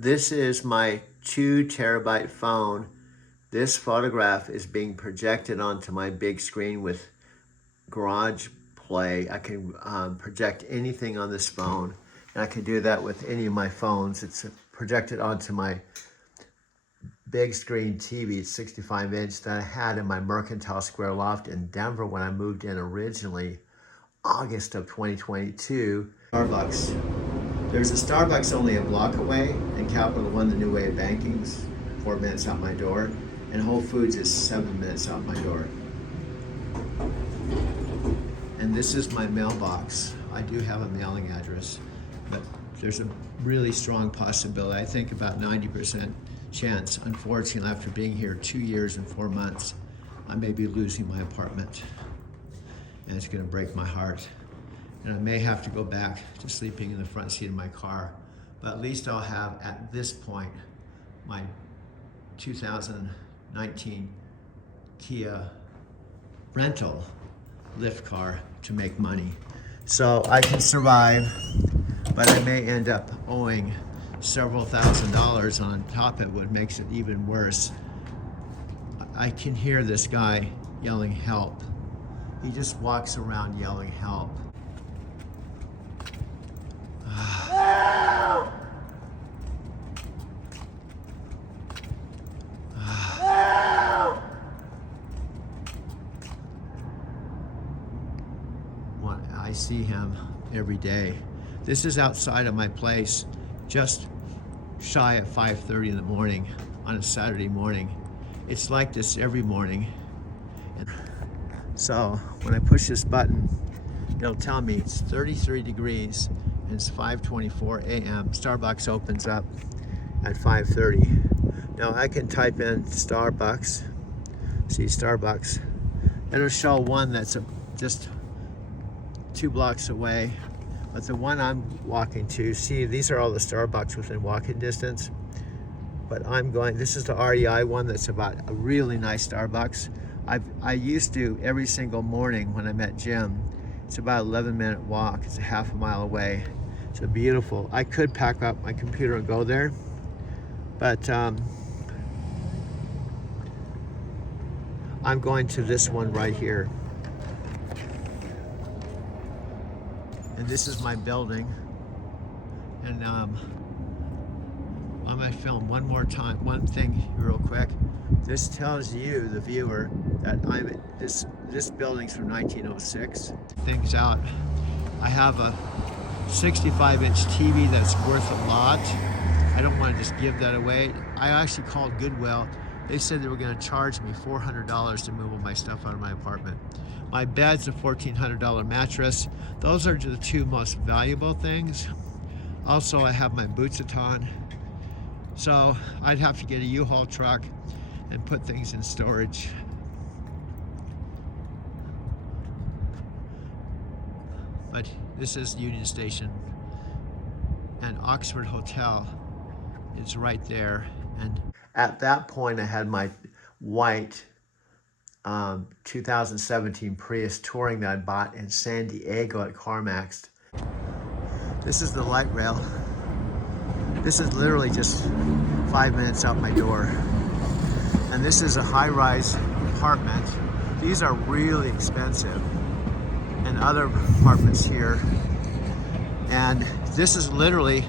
This is my 2 terabyte phone. This photograph is being projected onto my big screen with Garage Play. I can project anything on this phone, and I can do that with any of my phones. It's projected onto my big screen TV. It's 65 inch that I had in my Mercantile Square loft in Denver when I moved in originally, August of 2022. Starbucks. There's a Starbucks only a block away, and Capital One, the new way of banking's 4 minutes out my door, and Whole Foods is 7 minutes out my door. And this is my mailbox. I do have a mailing address, but there's a really strong possibility, I think about 90% chance, unfortunately, after being here 2 years and 4 months, I may be losing my apartment. And it's gonna break my heart. And I may have to go back to sleeping in the front seat of my car, but at least I'll have, at this point, my 2019 Kia rental lift car to make money. So I can survive, but I may end up owing several $1,000s on top of it, what makes it even worse. I can hear this guy yelling help. He just walks around yelling help. I see him every day. This is outside of my place, just shy of 5:30 in the morning on a Saturday morning. It's like this every morning. And so when I push this button, it'll tell me it's 33 degrees and it's 5:24 a.m. Starbucks opens up at 5:30. Now I can type in Starbucks, see Starbucks, and it'll show one that's just 2 blocks away, but the one I'm walking to, see, these are all the Starbucks within walking distance, but this is the REI one that's about a really nice Starbucks. I used to every single morning when I met Jim. It's about an 11-minute walk. It's a half a mile away. It's a beautiful, I could pack up my computer and go there, but I'm going to this one right here. And this is my building. And I'm gonna film one more time, one thing real quick. This tells you, the viewer, that this building's from 1906. Things out. I have a 65-inch TV that's worth a lot. I don't want to just give that away. I actually called Goodwill. They said they were going to charge me $400 to move all my stuff out of my apartment. My bed's a $1,400 mattress. Those are the 2 most valuable things. Also, I have my Boots-A-Ton. So I'd have to get a U-Haul truck and put things in storage. But this is Union Station, and Oxford Hotel is right there. And at that point, I had my white 2017 Prius Touring that I bought in San Diego at CarMax. This is the light rail. This is literally just 5 minutes out my door. And this is a high-rise apartment. These are really expensive. And other apartments here. And this is literally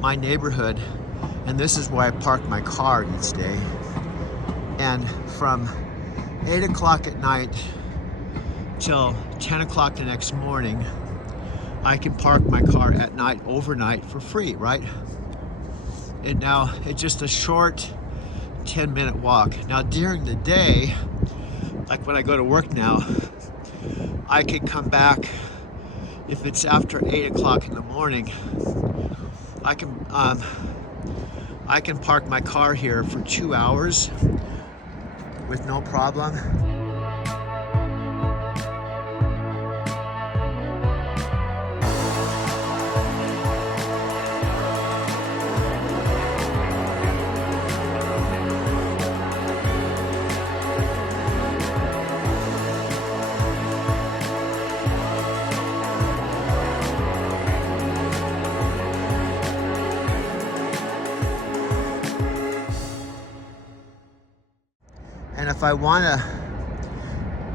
my neighborhood. And this is where I park my car each day. And from 8 o'clock at night till 10 o'clock the next morning, I can park my car at night, overnight, for free, right? And now it's just a short 10-minute walk. Now during the day, like when I go to work now, I can come back. If it's after 8 o'clock in the morning, I can park my car here for 2 hours with no problem. And if I want to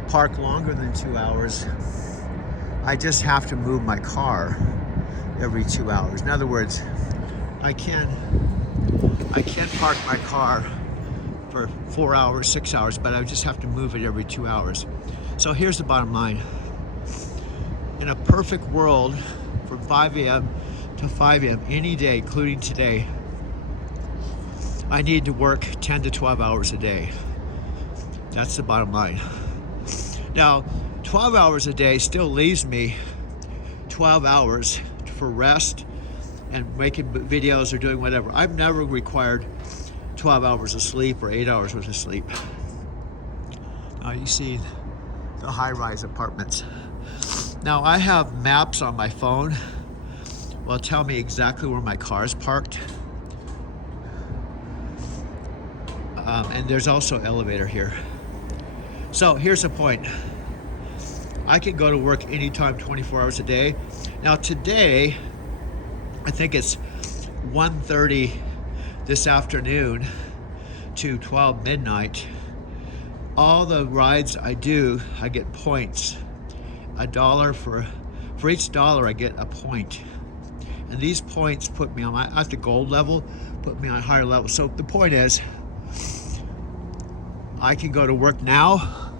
park longer than 2 hours, I just have to move my car every 2 hours. In other words, I can park my car for 4 hours, 6 hours, but I just have to move it every 2 hours. So here's the bottom line. In a perfect world, from 5 a.m. to 5 a.m. any day, including today, I need to work 10 to 12 hours a day. That's the bottom line. Now, 12 hours a day still leaves me 12 hours for rest and making videos or doing whatever. I've never required 12 hours of sleep or 8 hours worth of sleep. Now you see the high-rise apartments. Now I have maps on my phone. Will tell me exactly where my car is parked. And there's also an elevator here. So here's the point. I can go to work anytime, 24 hours a day. Now today, I think it's 1:30 this afternoon to 12 midnight. All the rides I do, I get points. $1 for each dollar I get a point. And these points put me on at the gold level, put me on a higher level. So the point is, I can go to work now,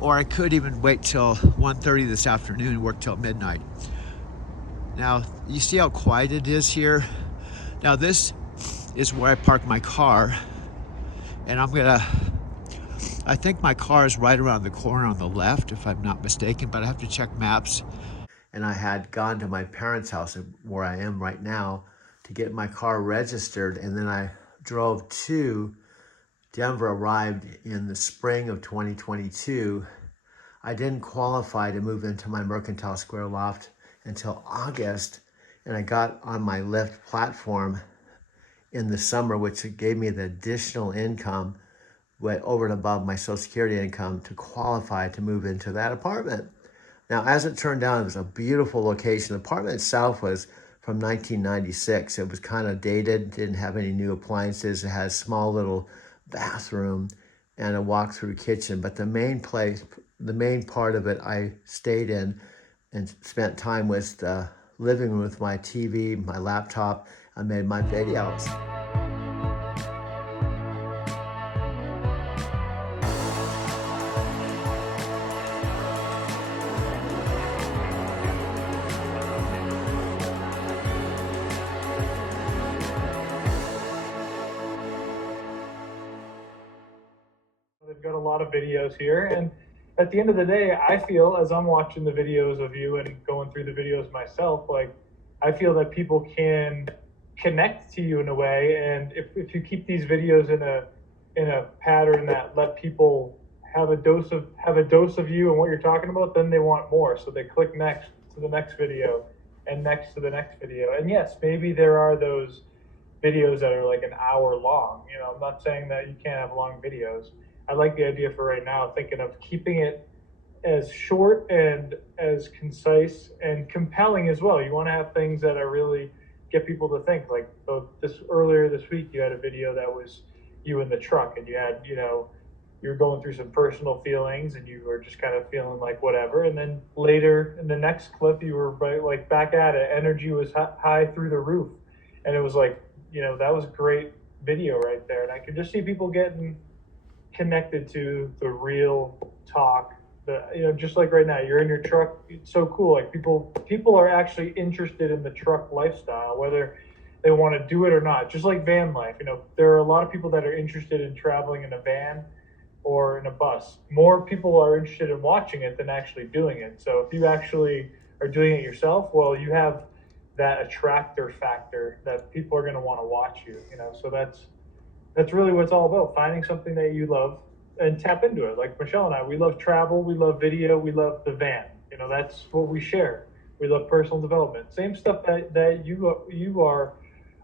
or I could even wait till 1:30 this afternoon and work till midnight. Now, you see how quiet it is here? Now this is where I park my car, and I think my car is right around the corner on the left, if I'm not mistaken, but I have to check maps. And I had gone to my parents' house where I am right now to get my car registered, and then I drove to Denver, arrived in the spring of 2022. I didn't qualify to move into my Mercantile Square loft until August, and I got on my Lyft platform in the summer, which gave me the additional income went over and above my Social Security income to qualify to move into that apartment. Now, as it turned out, it was a beautiful location. The apartment itself was from 1996. It was kind of dated, didn't have any new appliances. It had a small little bathroom and a walk-through kitchen. But the main part of it I stayed in and spent time with the living room with my TV, my laptop. I made my videos. They've got a lot of videos here, and at the end of the day, I feel, as I'm watching the videos of you and going through the videos myself, like I feel that people can connect to you in a way, and if you keep these videos in a pattern that let people have a dose of you and what you're talking about, then they want more, so they click next to the next video and next to the next video. And yes, maybe there are those videos that are like an hour long. You know, I'm not saying that you can't have long videos. I like the idea for right now, thinking of keeping it as short and as concise and compelling as well. You want to have things that are really get people to think. Like earlier this week, you had a video that was you in the truck, and you had, you know, you're going through some personal feelings, and you were just kind of feeling like whatever. And then later in the next clip, you were like back at it. Energy was high through the roof, and it was like, you know, that was great video right there. And I could just see people getting connected to the real talk. You know, just like right now, you're in your truck. It's so cool. Like people are actually interested in the truck lifestyle, whether they want to do it or not. Just like van life, you know, there are a lot of people that are interested in traveling in a van or in a bus. More people are interested in watching it than actually doing it. So if you actually are doing it yourself, well, you have that attractor factor that people are going to want to watch you. You know, so that's really what it's all about, finding something that you love and tap into it. Like Michelle and I, we love travel, we love video, we love the van. You know, that's what we share. We love personal development. Same stuff that you are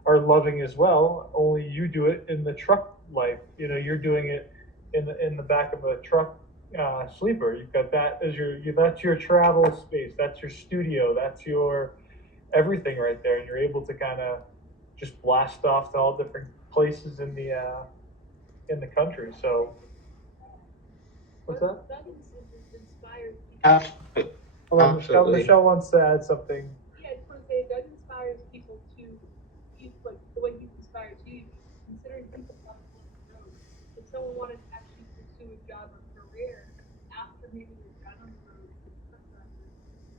loving as well, only you do it in the truck life. You know, you're doing it in the back of a truck sleeper. You've got that as that's your travel space, that's your studio, that's your everything right there, and you're able to kind of just blast off to all different places in the country. So What's that? That inspires people. Absolutely. Well, Absolutely. Michelle wants to add something. Yeah, I just want to say that inspires people to use like the way he inspires you, considering people on the road. If someone wanted to actually pursue a job or career after maybe they're done on the road,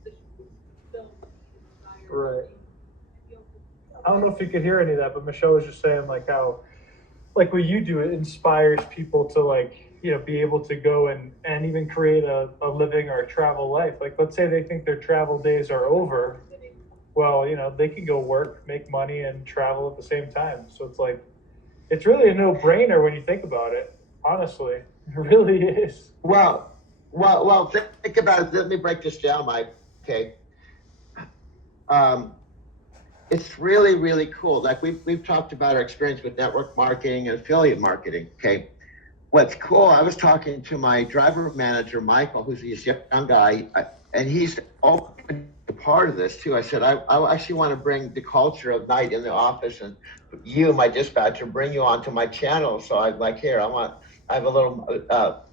this should still inspire. Right. I don't know if you could hear any of that, but Michelle was just saying like how, like what you do, it inspires people to like, be able to go and even create a living or a travel life. Like, let's say they think their travel days are over. Well, they can go work, make money, and travel at the same time. So it's like, it's really a no-brainer when you think about it. Honestly, it really is. Well, think about it. Let me break this down, Mike. Okay. It's really, really cool. Like we've talked about our experience with network marketing and affiliate marketing. Okay. What's cool, I was talking to my driver manager, Michael, who's a young guy, and he's open to part of this too. I said, I actually want to bring the culture of Knight in the office, and you, my dispatcher, bring you onto my channel. So I'm like, here, I have a little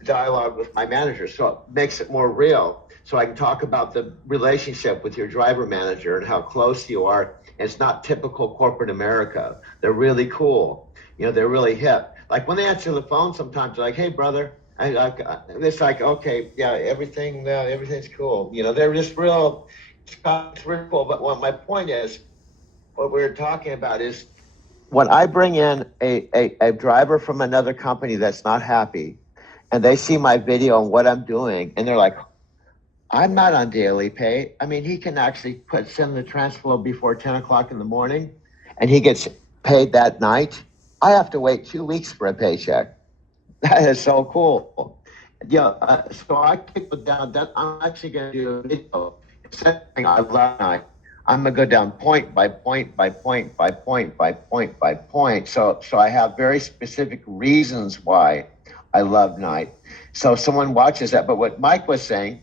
dialogue with my manager, so it makes it more real. So I can talk about the relationship with your driver manager and how close you are. And it's not typical corporate America. They're really cool. They're really hip. Like when they answer the phone, sometimes they're like, "Hey, brother," it's like, "Okay, yeah, everything's cool." They're just real. It's really cool. But what my point is, what we're talking about is when I bring in a driver from another company that's not happy, and they see my video and what I'm doing, and they're like, "I'm not on daily pay." I mean, he can actually send the transfer before 10 o'clock in the morning, and he gets paid that night. I have to wait 2 weeks for a paycheck. That is so cool. So I kick down that. I'm actually going to do a video. I love Knight. I'm going to go down point by point by point by point by point by point. So I have very specific reasons why I love Knight. So someone watches that. But what Mike was saying,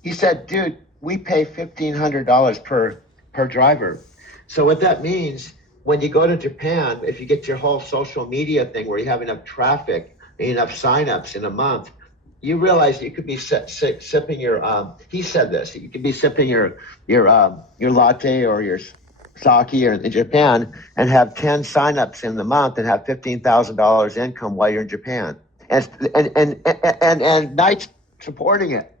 he said, "Dude, we pay $1,500 per driver." So what that means, when you go to Japan, if you get your whole social media thing where you have enough traffic and enough signups in a month, you realize you could be sipping your. He said this. You could be sipping your latte or your sake or in Japan and have 10 signups in the month and have $15,000 income while you're in Japan, and Knight's supporting it.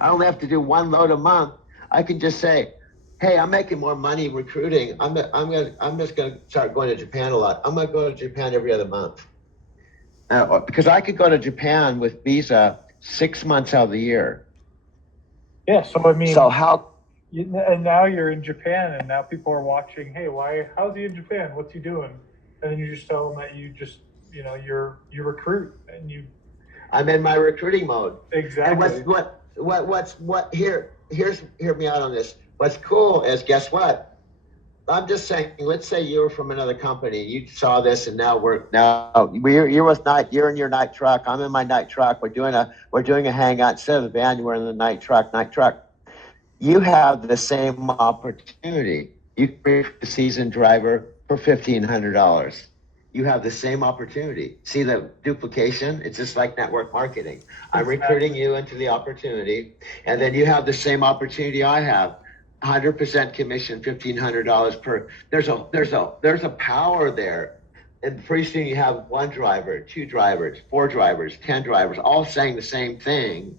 I only have to do one load a month. I can just say, "Hey, I'm making more money recruiting. I'm just gonna start going to Japan a lot. I'm gonna go to Japan every other month." Because I could go to Japan with visa 6 months out of the year. Yeah. So I mean, So how? And now you're in Japan, and now people are watching. Hey, how's he in Japan? What's he doing? And then you just tell them that you just, you recruit and you. I'm in my recruiting mode. Exactly. And hear me out on this. What's cool is, guess what? I'm just saying, let's say you were from another company, you saw this, and now you're with Knight, you're in your Knight truck, I'm in my Knight truck, we're doing a hangout. Instead of the van, we're in the Knight truck. You have the same opportunity. You can be a seasoned driver for $1,500. You have the same opportunity. See the duplication? It's just like network marketing. I'm recruiting you into the opportunity, and then you have the same opportunity I have. 100% commission, $1,500 per. There's a power there, and pretty soon you have one driver, 2 drivers, 4 drivers, 10 drivers, all saying the same thing.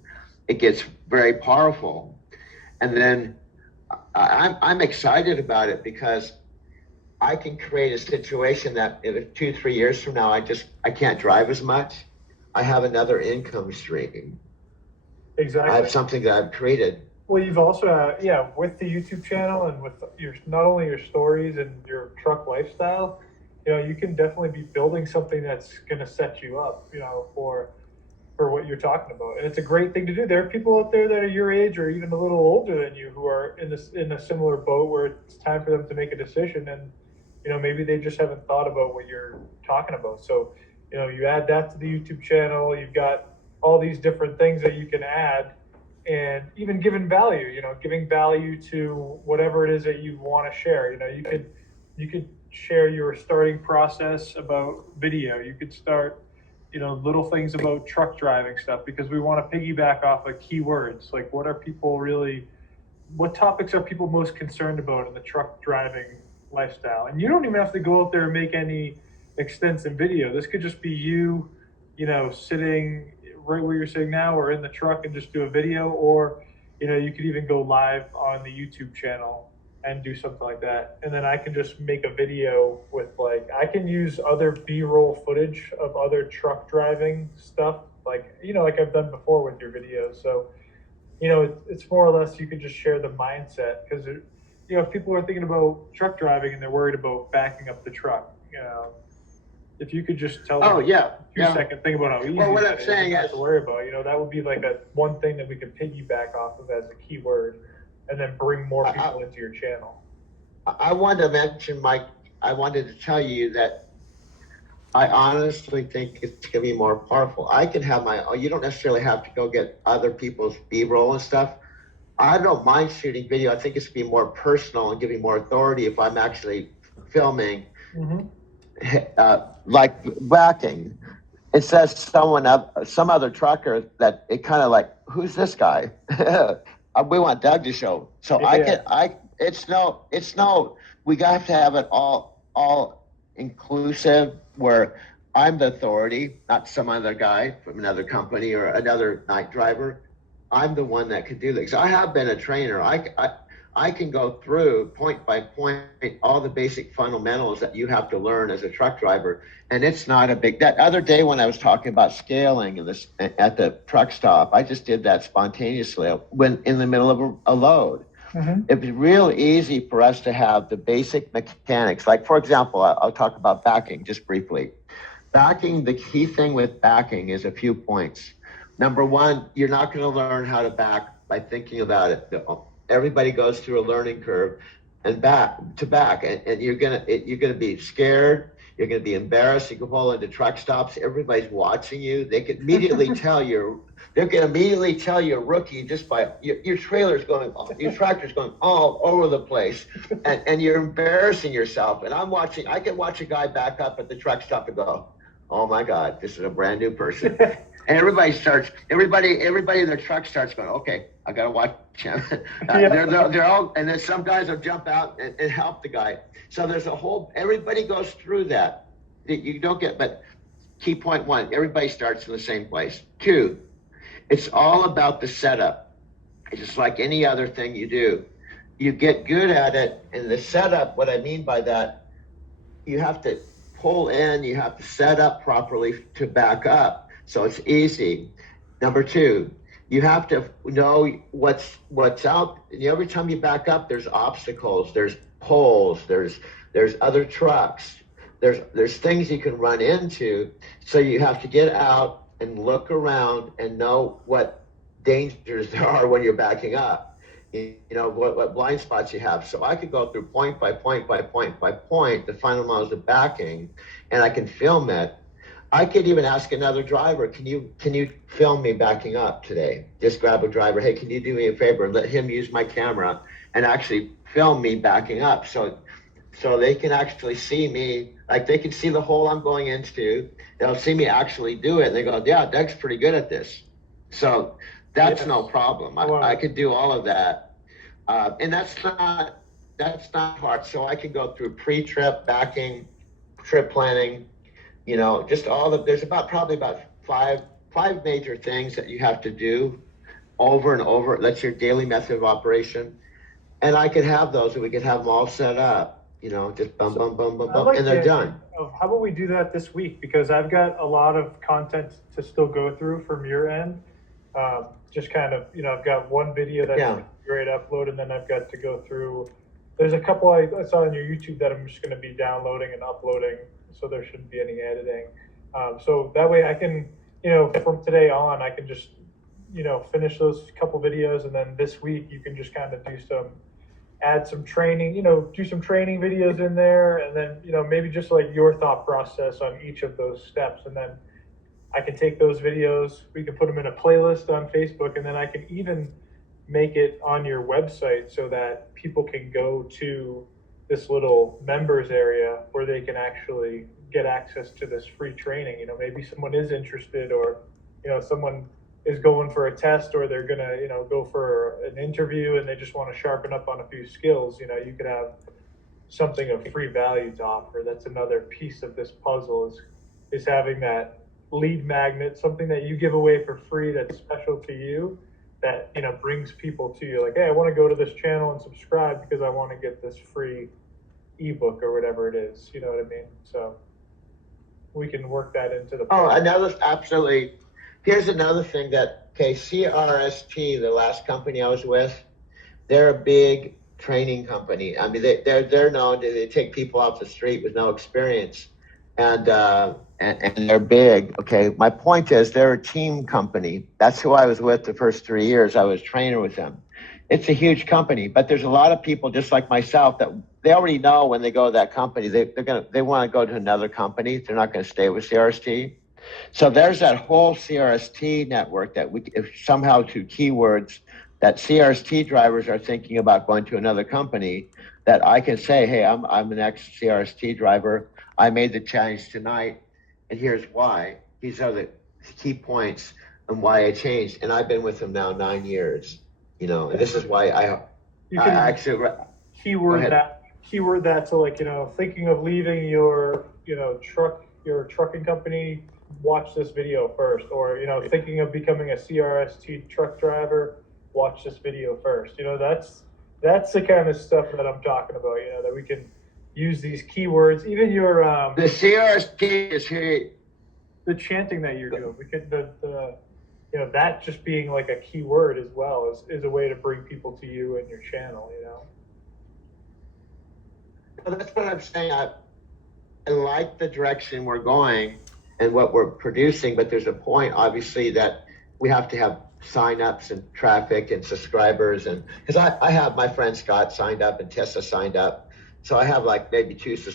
It gets very powerful, and then I'm excited about it because I can create a situation that if 2-3 years from now I can't drive as much, I have another income stream. Exactly. I have something that I've created. Well, you've also, with the YouTube channel and with not only your stories and your truck lifestyle, you can definitely be building something that's going to set you up, for what you're talking about. And it's a great thing to do. There are people out there that are your age or even a little older than you who are in a similar boat where it's time for them to make a decision, and maybe they just haven't thought about what you're talking about. So, you add that to the YouTube channel. You've got all these different things that you can add. And even giving value to whatever it is that you want to share. You could share your starting process about video. You could start little things about truck driving stuff, because we want to piggyback off of keywords. Like, what topics are people most concerned about in the truck driving lifestyle? And you don't even have to go out there and make any extensive video. This could just be you, sitting right where you're sitting now or in the truck and just do a video, or, you could even go live on the YouTube channel and do something like that. And then I can just make a video with, I can use other B-roll footage of other truck driving stuff, like I've done before with your videos. So, it's more or less, you could just share the mindset, because, if people are thinking about truck driving and they're worried about backing up the truck, if you could just tell them yeah, a 2-second thing about how easy Well, what that I'm is, saying not is- to worry about, that would be like one thing that we could piggyback off of as a keyword, and then bring more people into your channel. I wanted to mention, Mike, I wanted to tell you that I honestly think it's going to be more powerful. I can have you don't necessarily have to go get other people's B-roll and stuff. I don't mind shooting video. I think it's going to be more personal and give me more authority if I'm actually filming, like backing. It says some other trucker that it kind of like, who's this guy? We want Doug to show. So Yeah. we have to have it all inclusive, where I'm the authority, not some other guy from another company or another night driver. I'm the one that can do this. I have been a trainer. I can go through point by point all the basic fundamentals that you have to learn as a truck driver. And it's not a big, that other day when I was talking about scaling at the truck stop, I just did that spontaneously when in the middle of a load. It'd be real easy for us to have the basic mechanics. Like, for example, I'll talk about backing just briefly. Backing, the key thing with backing is a few points. Number one, you're not going to learn how to back by thinking about it. Everybody goes through a learning curve and back, and you're gonna be scared. You're gonna be embarrassed. You can pull into truck stops. Everybody's watching you. They can immediately tell you're a rookie just by your trailer's going, your tractor's going all over the place, and you're embarrassing yourself. And I can watch a guy back up at the truck stop and go, oh my God, this is a brand new person. And everybody in their truck starts going, okay, I gotta watch him. They're all, and then some guys will jump out and help the guy. So there's everybody goes through that. You don't get, but key point one, everybody starts in the same place. Two, it's all about the setup. It's just like any other thing you do. You get good at it, and the setup, what I mean by that, you have to pull in, you have to set up properly to back up. So it's easy. Number two, you have to know what's out. Every time you back up, there's obstacles, there's poles, there's other trucks, there's things you can run into. So you have to get out and look around and know what dangers there are when you're backing up. What blind spots you have. So I could go through point by point by point by point the fundamentals of backing, and I can film it. I could even ask another driver, can you film me backing up today? Just grab a driver, hey, can you do me a favor and let him use my camera and actually film me backing up, so they can actually see me, like they can see the hole I'm going into. They'll see me actually do it, and they go, yeah, Doug's pretty good at this. So that's no problem. I could do all of that, and that's not hard. So I can go through pre-trip, backing, trip planning. There's probably about five major things that you have to do over and over. That's your daily method of operation. And I could have those, and we could have them all set up, just boom, boom, boom, boom, boom, and they're done. How about we do that this week? Because I've got a lot of content to still go through from your end. Just kind of, I've got one video that's great upload, and then I've got to go through. There's a couple I saw on your YouTube that I'm just going to be downloading and uploading, so there shouldn't be any editing. So that way I can, from today on, I can just, finish those couple videos, and then this week you can just kind of add some training, do some training videos in there, and then, maybe just like your thought process on each of those steps. And then I can take those videos, we can put them in a playlist on Facebook, and then I can even make it on your website so that people can go to this little members area where they can actually get access to this free training. You know, maybe someone is interested, or, you know, someone is going for a test, or they're gonna, you know, go for an interview and they just want to sharpen up on a few skills. You know, you could have something of free value to offer. That's another piece of this puzzle, is having that lead magnet, something that you give away for free that's special to you, that, you know, brings people to you. Like, hey, I want to go to this channel and subscribe because I want to get this free ebook or whatever it is. You know what I mean? So we can work that into the. Oh, another, absolutely. Here's another thing that, okay, CRST, the last company I was with, they're a big training company. I mean, they're known to, they take people off the street with no experience, and they're big. Okay, my point is they're a team company. That's who I was with the first 3 years. I was trainer with them. It's a huge company, but there's a lot of people just like myself that they already know when they go to that company, they want to go to another company. They're not going to stay with CRST. So there's that whole CRST network that we, if somehow through keywords, that CRST drivers are thinking about going to another company, that I can say, hey, I'm an ex-CRST driver. I made the change tonight, and here's why. These are the key points and why I changed. And I've been with them now 9 years. You know, and this is why You can actually keyword that to, like, you know, thinking of leaving your, you know, your trucking company, watch this video first. Or, you know, thinking of becoming a CRST truck driver, watch this video first. You know, that's the kind of stuff that I'm talking about, you know, that we can use these keywords. Even your the CRST is here. the chanting that you're doing, we could the you know, that just being like a keyword as well is a way to bring people to you and your channel, you know. Well, that's what I'm saying. I like the direction we're going and what we're producing, but there's a point, obviously, that we have to have sign-ups and traffic and subscribers, and because I have my friend Scott signed up and Tessa signed up, so I have like maybe 2 subscribers.